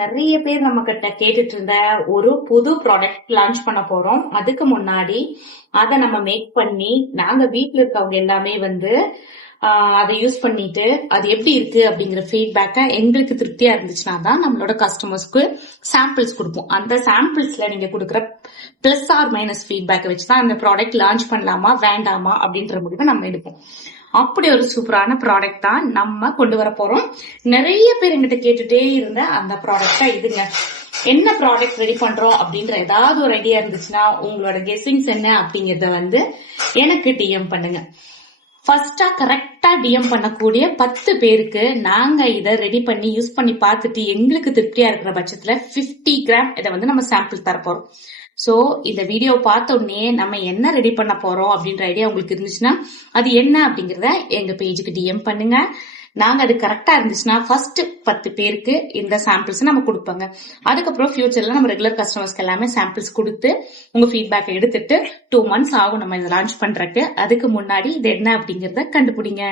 நிறைய பேர் நம்ம கிட்ட கேட்டுட்டு இருந்த ஒரு புது ப்ராடக்ட் லான்ச் பண்ண போறோம். அதுக்கு முன்னாடி அதை நம்ம மேக் பண்ணி நாங்க வீட்டுல இருக்கவங்க எல்லாமே அதை யூஸ் பண்ணிட்டு அது எப்படி இருக்கு அப்படிங்கிற ஃபீட்பேக்கை எங்களுக்கு திருப்தியா இருந்துச்சுன்னா தான் நம்மளோட கஸ்டமர்ஸ்க்கு சாம்பிள்ஸ் கொடுப்போம். அந்த சாம்பிள்ஸ்ல நீங்க கொடுக்குற பிளஸ் ஆர் மைனஸ் ஃபீட்பேக்கை வச்சுதான் அந்த ப்ராடக்ட் லான்ச் பண்ணலாமா வேண்டாமா அப்படின்ற முடிவை நம்ம எடுப்போம். அப்படி ஒரு சூப்பரான ப்ராடக்ட் தான் நம்ம கொண்டு வர போறோம். நிறைய பேர் எங்கிட்ட கேட்டுட்டே இருந்த அந்த ப்ராடக்டா இதுங்க. என்ன ப்ராடக்ட் ரெடி பண்றோம் அப்படின்ற ஏதாவது ஒரு ஐடியா இருந்துச்சுன்னா உங்களோட கெஸ்ஸிங்ஸ் என்ன அப்படிங்கறத எனக்கு டிஎம் பண்ணுங்க. ஃபர்ஸ்டா கரெக்டா டிஎம் பண்ணக்கூடிய 10 பேருக்கு நாங்க இதை ரெடி பண்ணி யூஸ் பண்ணி பார்த்துட்டு எங்களுக்கு திருப்தியா இருக்கிற பட்சத்துல 50 கிராம் இதை நம்ம சாம்பிள் தரப்போறோம். சோ இந்த வீடியோ பார்த்த உடனே நம்ம என்ன ரெடி பண்ண போறோம் அப்படின்ற ஐடியா உங்களுக்கு இருந்துச்சுன்னா அது என்ன அப்படிங்கறத எங்க பேஜுக்கு டிஎம் பண்ணுங்க. நாங்க அது கரெக்டா இருந்துச்சுன்னா ஃபர்ஸ்ட் 10 பேருக்கு இந்த சாம்பிள்ஸ் நம்ம கொடுப்போங்க. அதுக்கப்புறம் ஃபியூச்சர்ல நம்ம ரெகுலர் கஸ்டமர்ஸ்க்கு எல்லாமே சாம்பிள்ஸ் கொடுத்து உங்க ஃபீட்பேக் எடுத்துட்டு 2 months ஆகும் நம்ம இதை லான்ச் பண்றதுக்கு. அதுக்கு முன்னாடி இது என்ன அப்படிங்கறத கண்டுபிடிங்க.